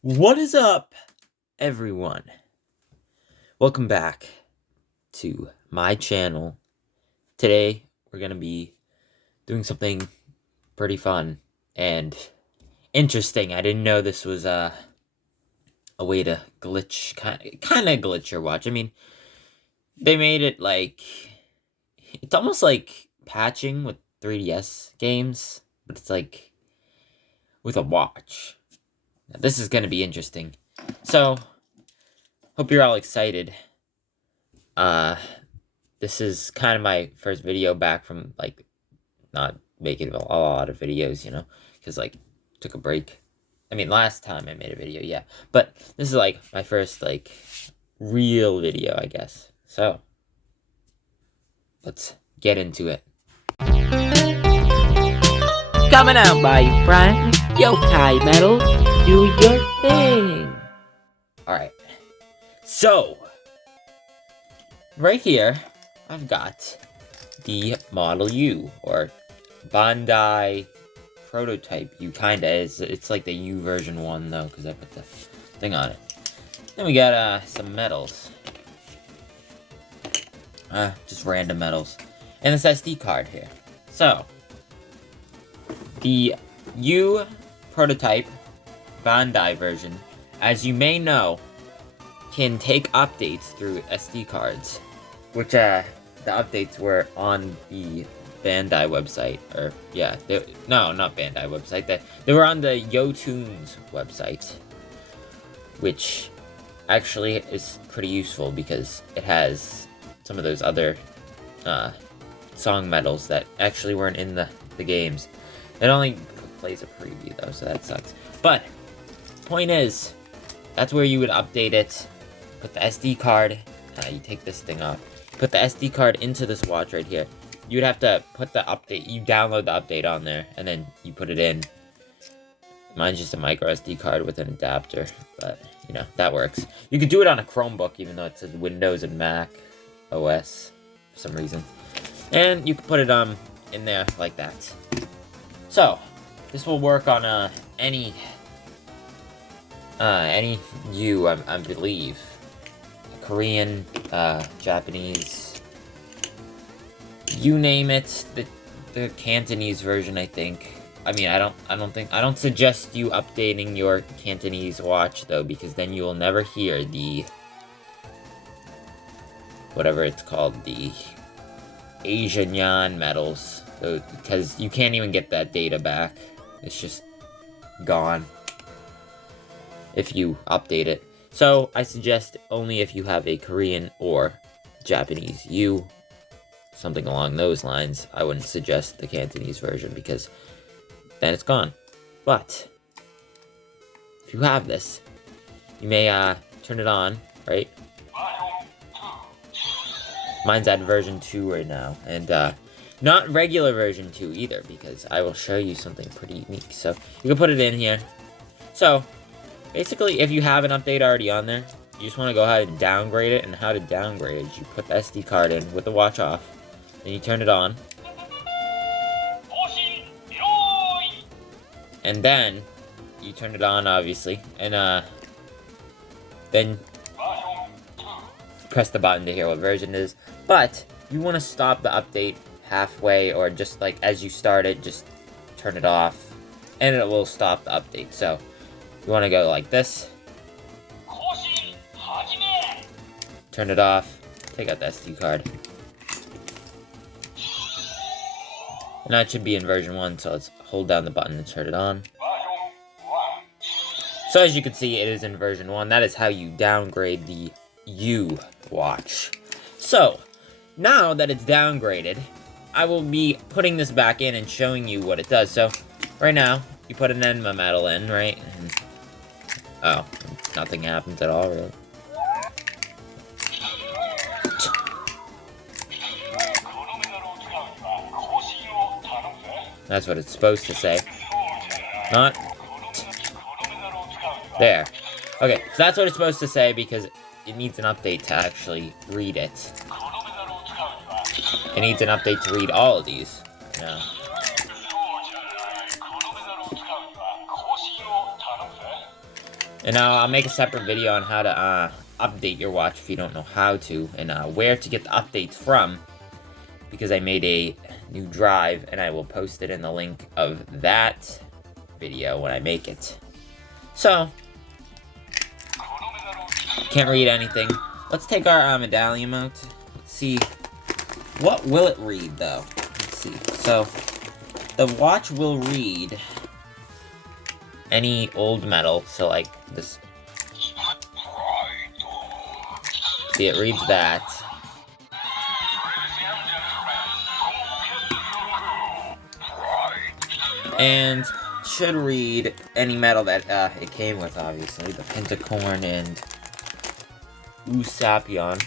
What is up, everyone? Welcome back to my channel. Today, we're gonna be doing something pretty fun and interesting. I didn't know this was a way to glitch, kind of glitch your watch. I mean, they made it like it's almost like patching with 3DS games, but it's like with a watch. Now, this is gonna be interesting. So, hope you're all excited. This is kind of my first video back from, like, not making a lot of videos, because, like, took a break. I mean, last time I made a video, yeah. But this is, like, my first, like, real video, I guess. So, let's get into it. Coming out, my friend. Yokai Metal, do your thing. Alright. So, right here, I've got the Model U, or Bandai Prototype U, kinda. It's like the U version 1, though, because I put the thing on it. Then we got, some medals. Just random medals. And this SD card here. So, the U Prototype Bandai version, as you may know, can take updates through SD cards, which, the updates were on the Bandai website, or, yeah, no, not Bandai website, they were on the YoTunes website, which actually is pretty useful because it has some of those other, song medals that actually weren't in the games. It only plays a preview, though, so that sucks. But, point is, that's where you would update it, put the SD card, you take this thing off, put the SD card into this watch right here. You'd have to put the update, you download the update on there, and then you put it in. Mine's just a micro SD card with an adapter, but, that works. You could do it on a Chromebook, even though it says Windows and Mac OS, for some reason. And you can put it, in there like that. So, this will work on, any U, I believe. Korean, Japanese, you name it. The Cantonese version, I think. I mean, I don't suggest you updating your Cantonese watch, though, because then you will never hear the, whatever it's called, the Asian Yan medals, because you can't even get that data back. It's just gone if you update it. So, I suggest only if you have a Korean or Japanese U, something along those lines. I wouldn't suggest the Cantonese version because then it's gone. But, if you have this, you may turn it on, right? Mine's at version 2 right now, and not regular version 2 either, because I will show you something pretty unique. So, you can put it in here. So, basically, if you have an update already on there, you just want to go ahead and downgrade it, and how to downgrade it is you put the SD card in with the watch off, then you turn it on, and then you turn it on, obviously, and then press the button to hear what version it is. But you want to stop the update halfway, or just like as you start it, just turn it off, and it will stop the update. So you want to go like this, turn it off, take out the SD card. And now it should be in version 1, so let's hold down the button and turn it on. So as you can see, it is in version 1. That is how you downgrade the U watch. So, now that it's downgraded, I will be putting this back in and showing you what it does. So, right now, you put an Enma medal in, right? And, oh, nothing happens at all, really. That's what it's supposed to say. Not. There. Okay, so that's what it's supposed to say because it needs an update to actually read it. It needs an update to read all of these. Yeah. And I'll make a separate video on how to update your watch if you don't know how to, and where to get the updates from, because I made a new drive, and I will post it in the link of that video when I make it. So, can't read anything. Let's take our medallion out. Let's see. What will it read, though? Let's see. So, the watch will read any old metal. So, like this. See, it reads that. And should read any metal that it came with, obviously. The pentacorn and Usapion.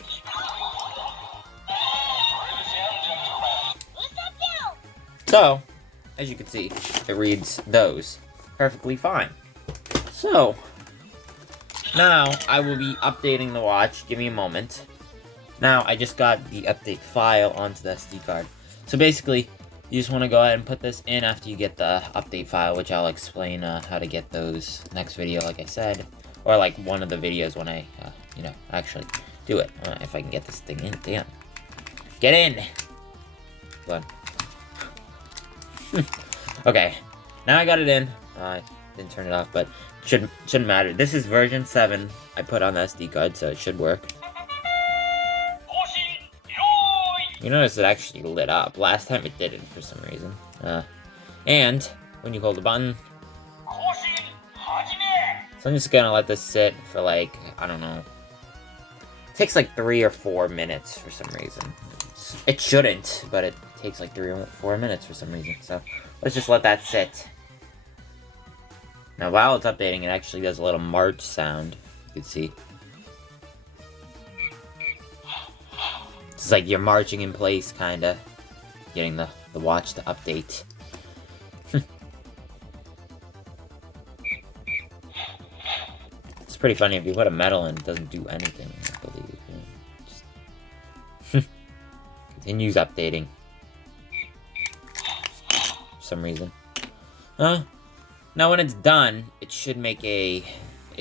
So, as you can see, it reads those perfectly fine. So, now I will be updating the watch. Give me a moment. Now, I just got the update file onto the SD card. So basically, you just want to go ahead and put this in after you get the update file, which I'll explain how to get those next video, like I said. Or like one of the videos when I, actually do it. If I can get this thing in. Damn. Get in! Go on. Okay. Now I got it in. I didn't turn it off, but shouldn't matter. This is version 7 I put on the SD card, so it should work. You notice it actually lit up. Last time it didn't for some reason. And when you hold the button, so I'm just gonna let this sit for like, I don't know. It takes like 3 or 4 minutes for some reason. It shouldn't, but it takes like 3 or 4 minutes for some reason. So let's just let that sit. Now while it's updating, it actually does a little march sound. You can see. It's like you're marching in place, kinda. Getting the watch to update. It's pretty funny, if you put a metal in, it doesn't do anything, I believe. Just continues updating. For some reason. Now when it's done, it should make it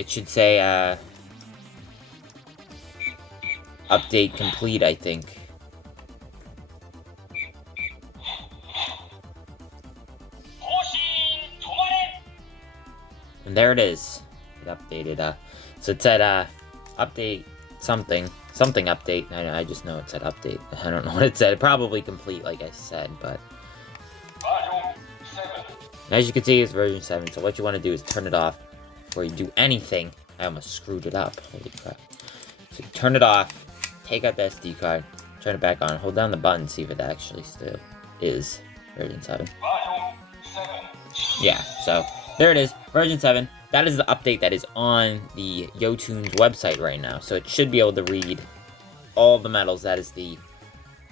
should say, update complete, I think. And there it is. It updated, so it said, update something update. I just know it said update. I don't know what it said. Probably complete, like I said, but as you can see, it's version 7. So what you want to do is turn it off before you do anything. I almost screwed it up. Holy crap. So turn it off. Take out the SD card, turn it back on, hold down the button, see if it actually still is version 7. Yeah, so there it is, version 7. That is the update that is on the YoTunes website right now. So it should be able to read all the metals. That is the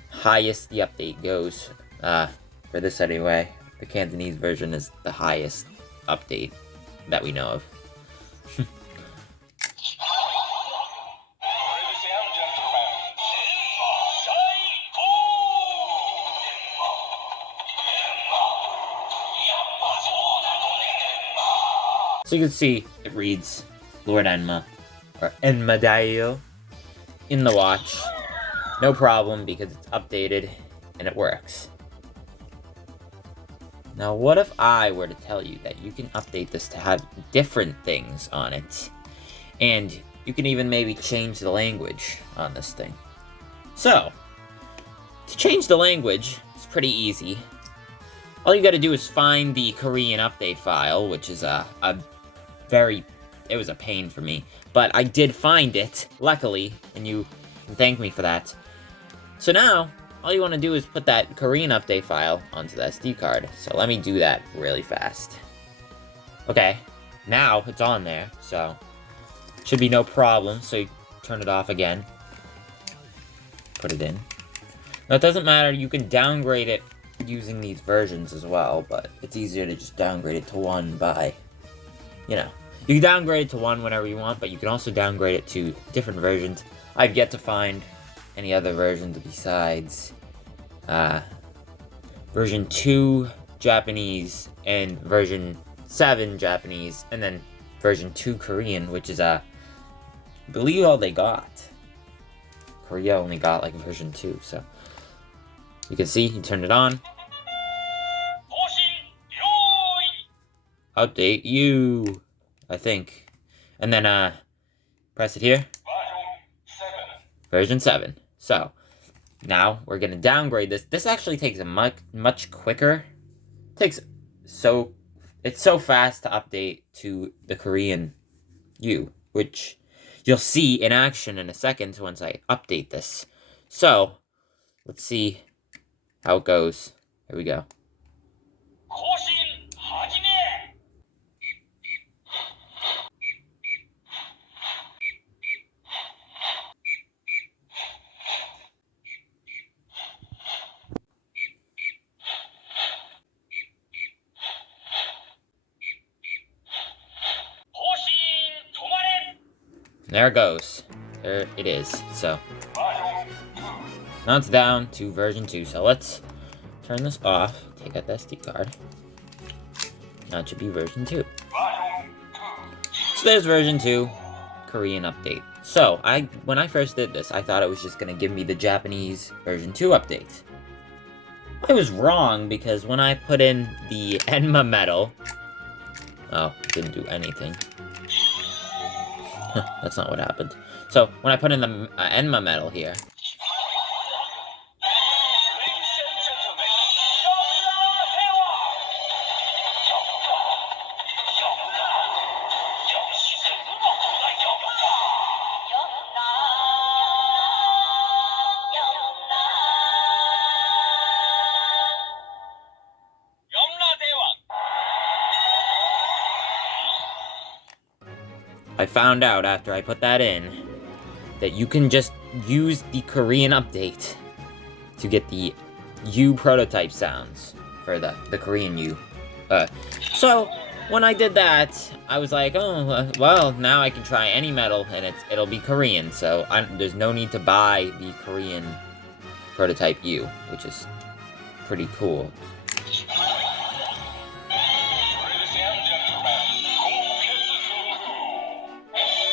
highest the update goes, for this anyway. The Cantonese version is the highest update that we know of. So you can see, it reads Lord Enma, or Enmadayo, in the watch. No problem, because it's updated, and it works. Now, what if I were to tell you that you can update this to have different things on it? And you can even maybe change the language on this thing. So, to change the language, it's pretty easy. All you gotta do is find the Korean update file, which is it was a pain for me, but I did find it, luckily, and you can thank me for that. So now, all you want to do is put that Korean update file onto the SD card. So let me do that really fast. Okay, now it's on there, so should be no problem. So you turn it off again, put it in. Now it doesn't matter, you can downgrade it using these versions as well, but it's easier to just downgrade it to 1 by, you can downgrade it to 1 whenever you want, but you can also downgrade it to different versions. I've yet to find any other versions besides version 2 Japanese and version 7 Japanese, and then version 2 Korean, which is I believe all they got. Korea only got like version 2, so you can see you turn it on. Update you, I think, and then press it here. Version 7. So now we're gonna downgrade this. This actually takes a much quicker. It's so fast to update to the Korean U, which you'll see in action in a second once I update this. So let's see how it goes. Here we go. There it goes. There it is. So now it's down to version 2. So let's turn this off. Take out the SD card. Now it should be version 2. So there's version 2 Korean update. So when I first did this, I thought it was just gonna give me the Japanese version 2 update. I was wrong because when I put in the Enma medal, oh, didn't do anything. That's not what happened. So, when I put in the Enma medal here... I found out after I put that in that you can just use the Korean update to get the U prototype sounds for the Korean U. So when I did that, I was like, oh, well, now I can try any medal and it'll be Korean. So there's no need to buy the Korean prototype U, which is pretty cool.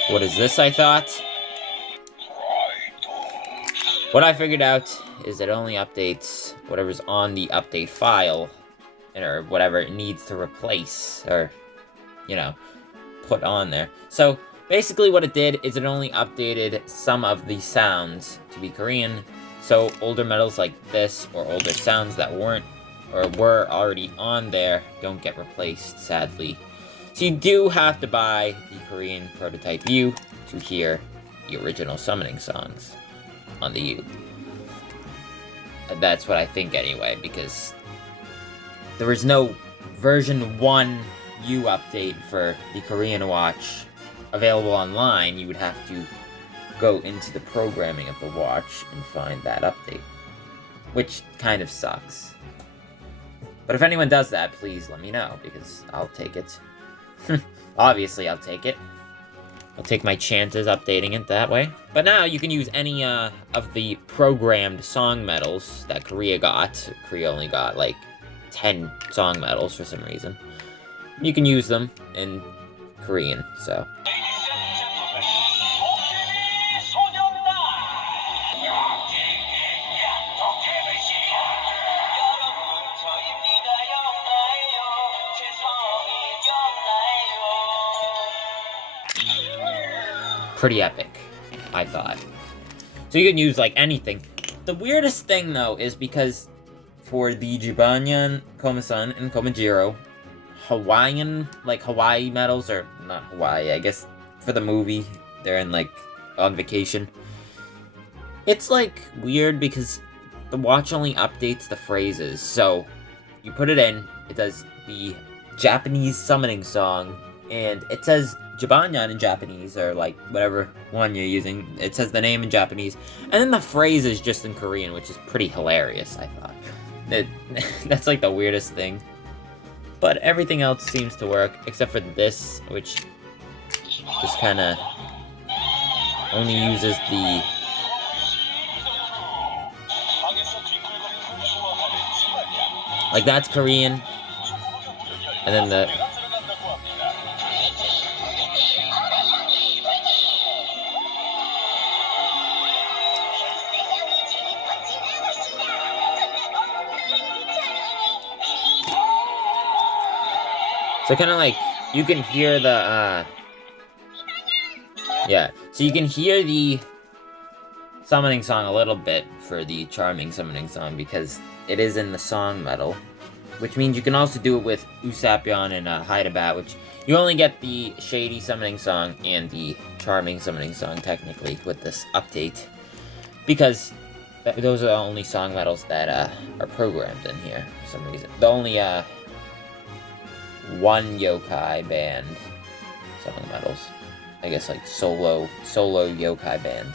What is this, I thought? What I figured out is it only updates whatever's on the update file, or whatever it needs to replace, or, you know, put on there. So, basically what it did is it only updated some of the sounds to be Korean, so older medals like this, or older sounds that weren't, or were already on there, don't get replaced, sadly. So you do have to buy the Korean prototype U to hear the original summoning songs on the U. That's what I think anyway, because there was no version 1 U update for the Korean watch available online. You would have to go into the programming of the watch and find that update, which kind of sucks. But if anyone does that, please let me know, because I'll take it. Obviously, I'll take it. I'll take my chances updating it that way. But now, you can use any of the programmed song medals that Korea got. Korea only got, like, 10 song medals for some reason. You can use them in Korean, so... Pretty epic, I thought. So you can use, like, anything. The weirdest thing, though, is because for the Jibanyan, Komasan, and Komajiro, Hawaii medals, or not Hawaii, I guess for the movie, they're in, like, on vacation. It's, like, weird because the watch only updates the phrases, so you put it in, it does the Japanese summoning song, and it says Jibanyan in Japanese, or like whatever one you're using. It says the name in Japanese, and then the phrase is just in Korean, which is pretty hilarious, I thought. That's like the weirdest thing. But everything else seems to work, except for this, which just kind of only uses the... Like, that's Korean, and then the... So kind of like, you can hear the, yeah. So you can hear the summoning song a little bit for the charming summoning song because it is in the song medal, which means you can also do it with Usapion and Hydabat, which you only get the shady summoning song and the charming summoning song technically with this update, because those are the only song medals that are programmed in here for some reason. The only one yokai band song medals, I guess, like solo yokai band.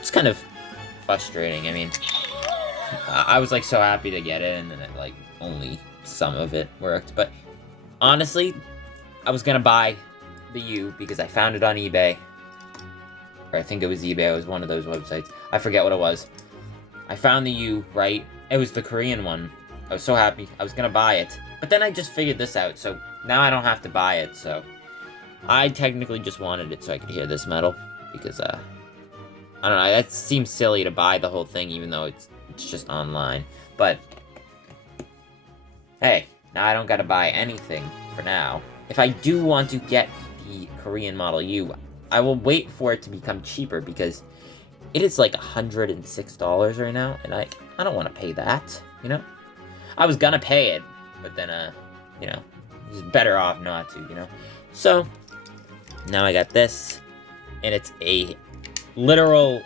It's kind of frustrating. I mean, I was like so happy to get it, and then like only some of it worked. But honestly, I was gonna buy the U because I found it on eBay, or I think it was eBay. It was one of those websites. I forget what it was. I found the U, right? It was the Korean one. I was so happy. I was gonna buy it, but then I just figured this out, so now I don't have to buy it. So I technically just wanted it so I could hear this medal because I don't know, that seems silly to buy the whole thing even though it's just online. But hey, now I don't gotta buy anything for now. If I do want to get the Korean Model U, I will wait for it to become cheaper because it is like $106 right now, and I don't want to pay that, you know? I was gonna pay it, but then, you know, it's better off not to, you know? So, now I got this, and it's a literal,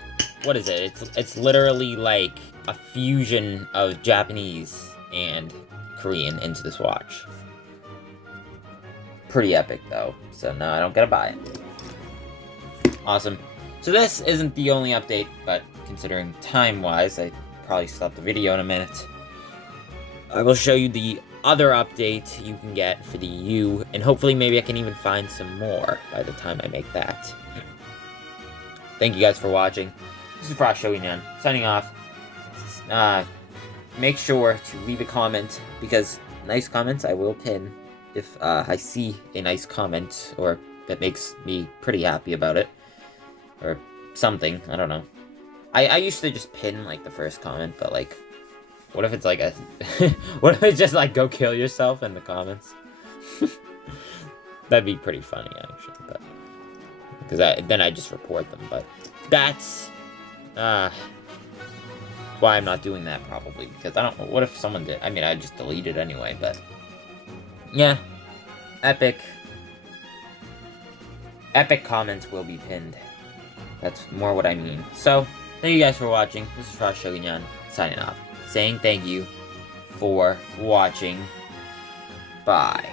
what is it? It's literally like a fusion of Japanese and Korean into this watch. Pretty epic though, so now I don't gotta buy it. Awesome. So this isn't the only update, but considering time-wise, I probably stop the video in a minute. I will show you the other update you can get for the U, and hopefully maybe I can even find some more by the time I make that. Thank you guys for watching. This is Frost Shogunyan, signing off. Make sure to leave a comment, because nice comments I will pin if I see a nice comment, or that makes me pretty happy about it. Or something, I don't know. I used to just pin, like, the first comment, but, like, what if it's, like, a... what if it's just, like, go kill yourself in the comments? That'd be pretty funny, actually, but... because then I just report them, but... that's... why I'm not doing that, probably, because I don't know, what if someone did... I mean, I just delete it anyway, but... yeah. Epic comments will be pinned. That's more what I mean. So, thank you guys for watching. This is Frost Shogunyan, signing off. Saying thank you for watching. Bye.